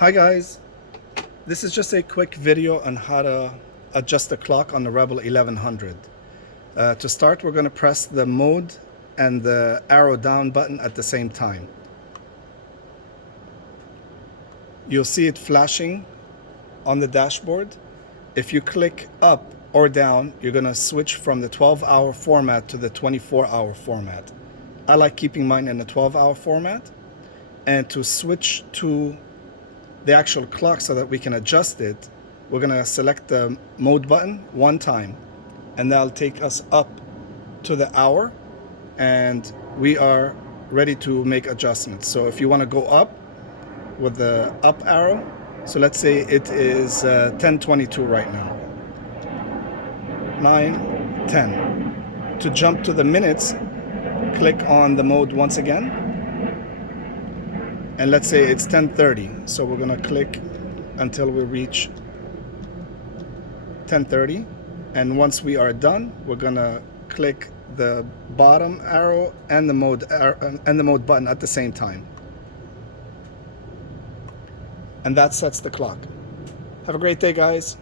Hi guys, this is just a quick video on how to adjust the clock on the Rebel 1100. To start, we're going to press the mode and the arrow down button at the same time. You'll see it flashing on the dashboard. If you click up or down, you're going to switch from the 12-hour format to the 24-hour format. I like keeping mine in the 12-hour format. And to switch to the actual clock so that we can adjust it, we're going to select the mode button one time, and that'll take us up to the hour, and we are ready to make adjustments. So if you want to go up with the up arrow, so let's say it is 10:22 right now, 9, 10. To jump to the minutes, click on the mode once again, and let's say it's 10:30. So we're gonna click until we reach 10:30, and once we are done, we're gonna click the bottom arrow and the mode button at the same time, and that sets the clock. Have a great day, guys.